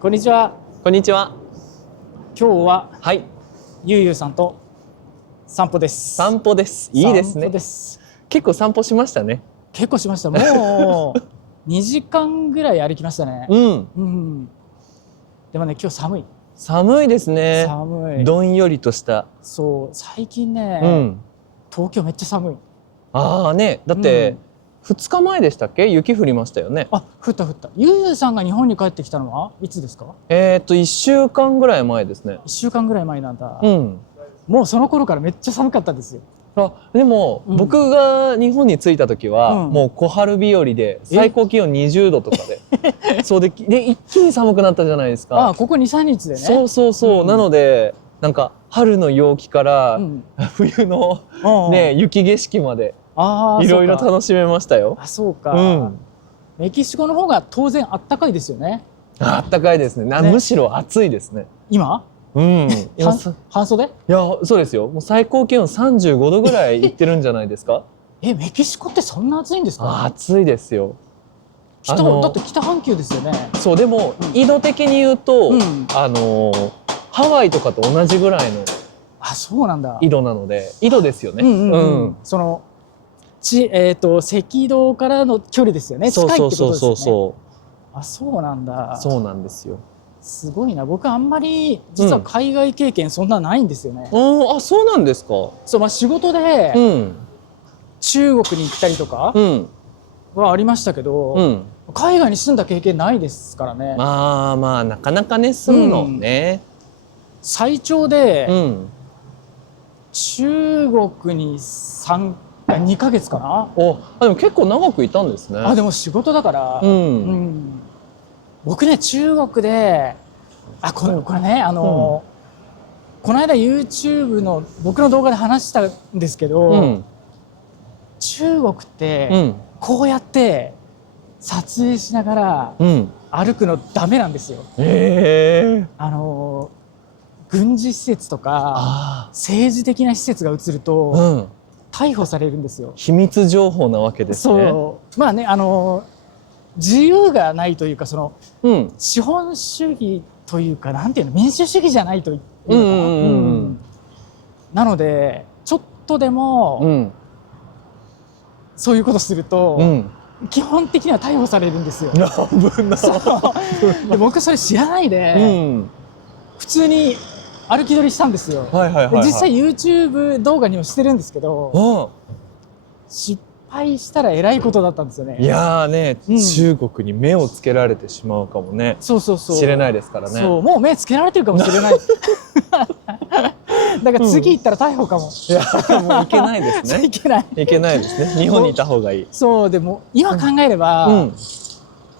こんにちは。こんにちは。今日ははい。ゆうさんと散歩です。散歩です。いいですね。散歩です。結構散歩しましたね。結構しました。もう2時間ぐらい歩きましたね。うん。うん。でもね、今日寒い。寒いですね。寒い。どんよりとした。そう、最近ね、うん。東京めっちゃ寒い。ああね、だって2日前でしたっけ？雪降りましたよね。あ、降った。ゆうさんが日本に帰ってきたのはいつですか1週間ぐらい前ですね。？1週間ぐらい前なんだ。うん。もうその頃からめっちゃ寒かったですよ。あ、でも、僕が日本に着いた時は、もう小春日和で最高気温20度とかで、そうで一気に寒くなったじゃないですか。あ、ここ2、3日でね。そう、なのでなんか春の陽気から、冬のね雪景色までいろいろ楽しめましたよ。あ、そうか。メキシコの方が当然あったかいですよね。あったかいですね。むしろ暑いですね。今？半袖？いや、そうですよ。もう最高気温35度ぐらいいってるんじゃないですか。メキシコってそんな暑いんですか？暑いですよ。だって北半球ですよね。そう、でも緯度的に言うと、ハワイとかと同じぐらいのそうなんだ。緯度なので、緯度ですよね。その赤道からの距離ですよね。近いってことですよね。そう。あ、そうなんだ。そうなんですよ。すごいな。僕あんまり実は海外経験そんなないんですよね。あ、そうなんですか。そう、仕事で中国に行ったりとかはありましたけど、海外に住んだ経験ないですからね。まあなかなかね、住むのね。最長で中国に2ヶ月かな。でも結構長くいたんですね。でも仕事だから。僕ね、中国でこれね、この間 YouTube の僕の動画で話したんですけど、中国ってこうやって撮影しながら歩くのダメなんですよ。軍事施設とか政治的な施設が映ると逮捕されるんですよ。秘密情報なわけですね。まあね、自由がないというか、資本主義というか、なんていうの、民主主義じゃないというのかな。なのでちょっとでもそういうことすると基本的には逮捕されるんですよ。危ない。で、僕それ知らないで普通に歩き撮りしたんですよ。実際 YouTube 動画にもしてるんですけど、失敗したらえらいことだったんですよね。いやーね、中国に目をつけられてしまうかもね。知れないですからね。そう、もう目つけられてるかもしれない。だから次行ったら逮捕かも。いや、もういけないですね。いけないですね。日本にいた方がいい。そう、でも今考えれば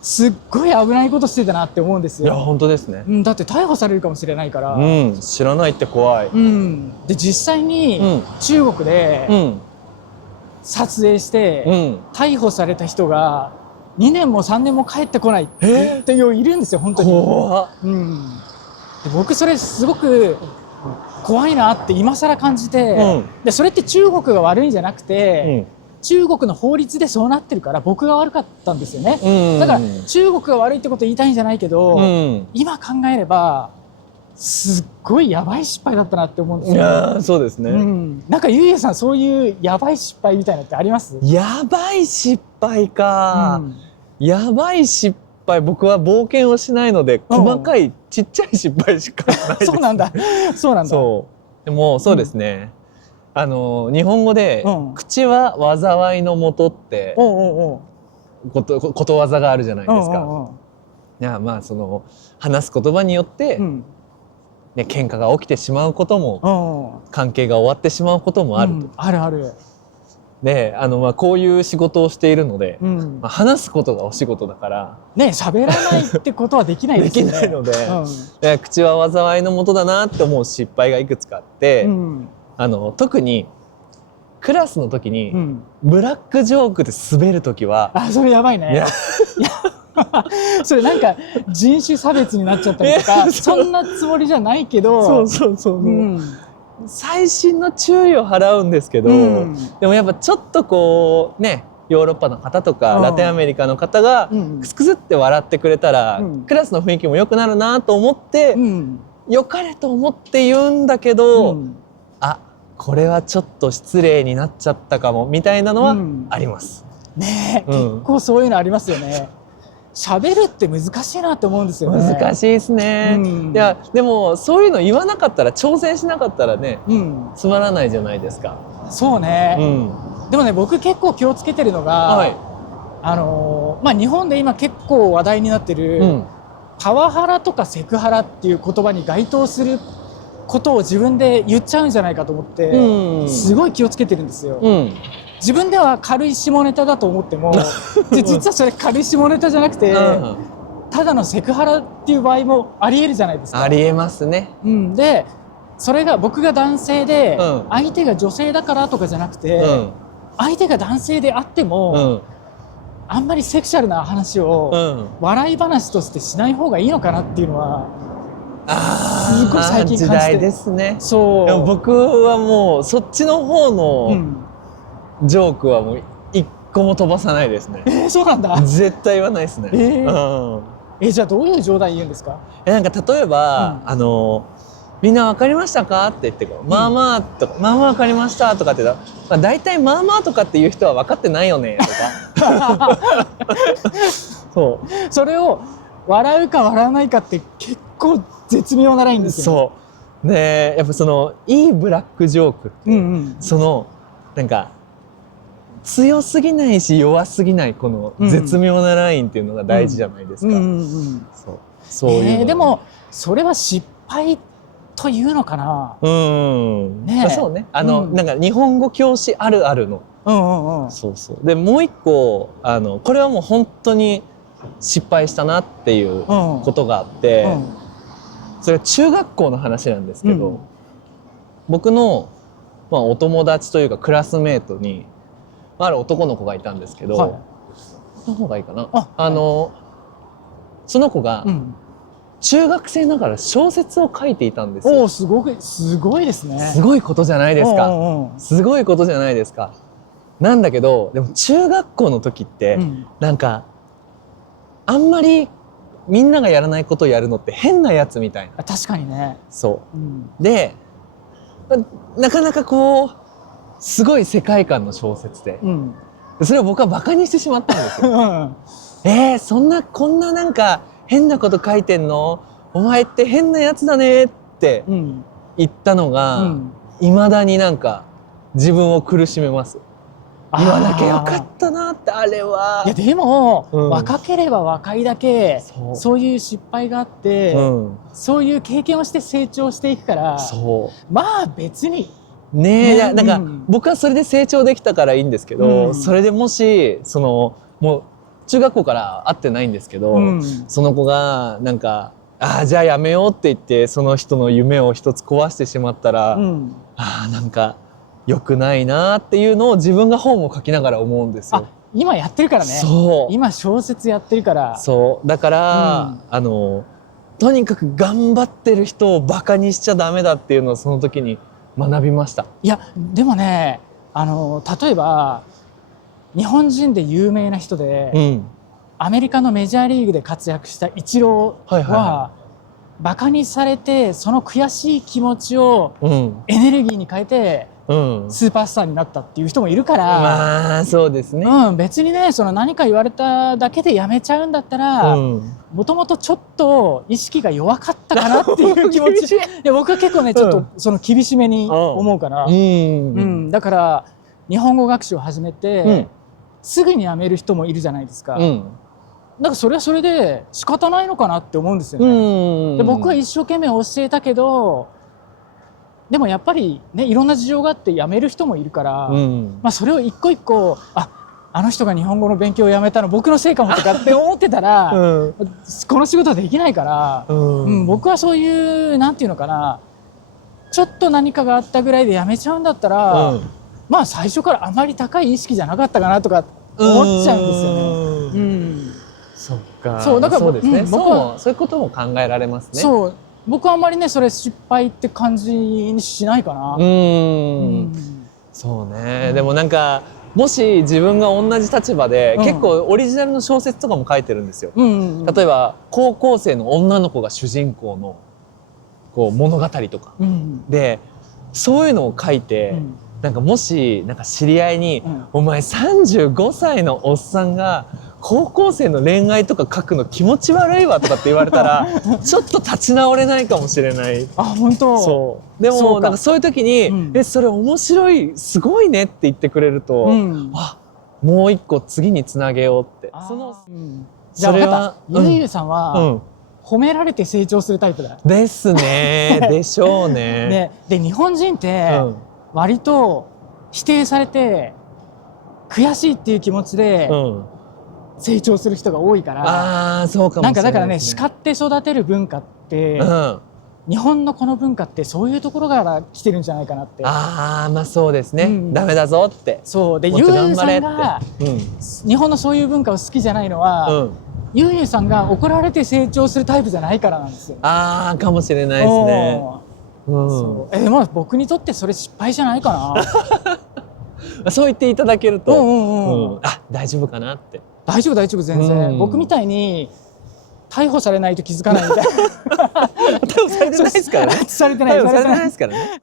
すっごい危ないことしてたなって思うんですよ。いや、本当ですね。だって逮捕されるかもしれないから。知らないって怖い。で、実際に中国で撮影して逮捕された人が2年も3年も帰ってこないっていういるんですよ、本当に。で、僕それすごく怖いなって今更感じて、でそれって中国が悪いんじゃなくて、中国の法律でそうなってるから僕が悪かったんですよね。だから中国が悪いってこと言いたいんじゃないけど、今考えればすっごいやばい失敗だったなって思うんですよ。いや、そうですね。なんかゆうさん、そういうやばい失敗みたいなのってあります？やばい失敗か。やばい失敗、僕は冒険をしないので細かいちっちゃい失敗しかないです。そうなんだ。でもそうですね。日本語で口は災いのもとってことわざがあるじゃないですか。いや、まあ話す言葉によって喧嘩が起きてしまうことも関係が終わってしまうこともあると。あるある。で、こういう仕事をしているので、話すことがお仕事だからね、喋らないってことはできないですよね。できないので、口は災いのもとだなって思う失敗がいくつかあって、特にクラスの時にブラックジョークで滑る時は、それやばいね。それなんか人種差別になっちゃったりとかそんなつもりじゃないけど、細心の注意を払うんですけど、でもやっぱちょっとこうね、ヨーロッパの方とか、ラテンアメリカの方がクスクスって笑ってくれたら、クラスの雰囲気も良くなるなと思って、良かれと思って言うんだけど、あ、これはちょっと失礼になっちゃったかもみたいなのはあります。ねえ、結構そういうのありますよね。喋るって難しいなって思うんですよね。難しいですね。いやでもそういうの言わなかったら、挑戦しなかったらね、つまらないじゃないですか。そうね。でもね、僕結構気をつけてるのが、日本で今結構話題になってる、パワハラとかセクハラっていう言葉に該当することを自分で言っちゃうんじゃないかと思って、すごい気をつけてるんですよ。自分では軽い下ネタだと思っても実はそれ軽い下ネタじゃなくて、ただのセクハラっていう場合もありえるじゃないですか。ありえますね。でそれが僕が男性で、相手が女性だからとかじゃなくて、相手が男性であっても、あんまりセクシャルな話を笑い話としてしない方がいいのかなっていうのはすごい最近感じて。時代ですね。そう。でも僕はもうそっちの方のジョークはもう一個も飛ばさないですね。そうなんだ。絶対言わないですね。じゃあどういう冗談言うんですか？なんか例えば、みんな分かりましたかって言ってまあまあとか、まあまあ分かりましたとかって言ったら、大体まあまあとかっていう人は分かってないよねとか。それを笑うか笑わないかって結構絶妙なラインですよね。でやっぱそのいいブラックジョークって、そのなんか強すぎないし弱すぎないこの絶妙なラインっていうのが大事じゃないですか。そういうでもそれは失敗というのかな。そうね。なんか日本語教師あるあるの。そうそう。でもう一個これはもう本当に失敗したなっていうことがあって、それは中学校の話なんですけど、僕のお友達というかクラスメートにある男の子がいたんですけど、その方がいいかな。その子が中学生ながら小説を書いていたんですよ。すごいですね。すごいことじゃないですか。すごいことじゃないですか。なんだけどでも中学校の時って、なんかあんまりみんながやらないことをやるのって変なやつみたいな。確かにね。そう、でなかなかこうすごい世界観の小説で、それを僕はバカにしてしまったんですよ。こんななんか変なこと書いてんの？お前って変なやつだねって言ったのが、いまだになんか自分を苦しめます。言わなきゃよかったなって。あれは。いやでも、若ければ若いだけそういう失敗があって、そういう経験をして成長していくから、まあ別になんか僕はそれで成長できたからいいんですけど、それでもしもう中学校から会ってないんですけど、その子がなんかじゃあやめようって言ってその人の夢を一つ壊してしまったら、なんか良くないなっていうのを自分が本を書きながら思うんですよ。今やってるからね。今小説やってるから。だから、とにかく頑張ってる人をバカにしちゃダメだっていうのをその時に学びました。いやでもね、例えば日本人で有名な人で、アメリカのメジャーリーグで活躍したイチローはバカにされてその悔しい気持ちをエネルギーに変えてスーパースターになったっていう人もいるから、まあそうですね。別にね、その何か言われただけでやめちゃうんだったら、もともとちょっと意識が弱かったかなっていう気持ち。いや僕は結構ねちょっとその厳しめに思うから、だから日本語学習を始めて、すぐにやめる人もいるじゃないですか。だからそれはそれで仕方ないのかなって思うんですよね。で僕は一生懸命教えたけど、でもやっぱりね、いろんな事情があって辞める人もいるから、それを一個一個あの人が日本語の勉強をやめたの僕のせいかもとかって思ってたら、この仕事はできないから、僕はそういうなんていうのかな、ちょっと何かがあったぐらいで辞めちゃうんだったら、まあ最初からあまり高い意識じゃなかったかなとか思っちゃうんですよね。そっか。そうだからそうですね。僕もそういうことも考えられますね。そう、僕はあんまりねそれ失敗って感じにしないかな。そうね。でもなんかもし自分が同じ立場で、うん、結構オリジナルの小説とかも書いてるんですよ。うんうんうん、例えば高校生の女の子が主人公のこう物語とか、うん、でそういうのを書いて、うん、なんかもしなんか知り合いに、うん、お前35歳のおっさんが高校生の恋愛とか書くの気持ち悪いわとかって言われたらちょっと立ち直れないかもしれない。あ、本当。そうでもなんかそういう時に、うん、それ面白いすごいねって言ってくれると、うん、あ、もう一個次につなげようって。うん、じゃあ分かった、ゆいゆさんは、うん、褒められて成長するタイプだですねでしょうね。で日本人って割と否定されて悔しいっていう気持ちで、うん、成長する人が多いから、あ、そうかもしれないですね。なんかだからね、叱って育てる文化って、うん、日本のこの文化ってそういうところから来てるんじゃないかなって。ああ、まあそうですね、うん、ダメだぞって。そうで、ゆうゆうさんが、うん、日本のそういう文化を好きじゃないのは、うん、ゆうゆうさんが怒られて成長するタイプじゃないからなんですよ。ああ、かもしれないですね。うん、そう、まあ僕にとってそれ失敗じゃないかなそう言っていただけると、あ、大丈夫かなって。大丈夫大丈夫、全然、僕みたいに逮捕されないと気づかないみたいな。逮捕されてないですからね。されてないですからね。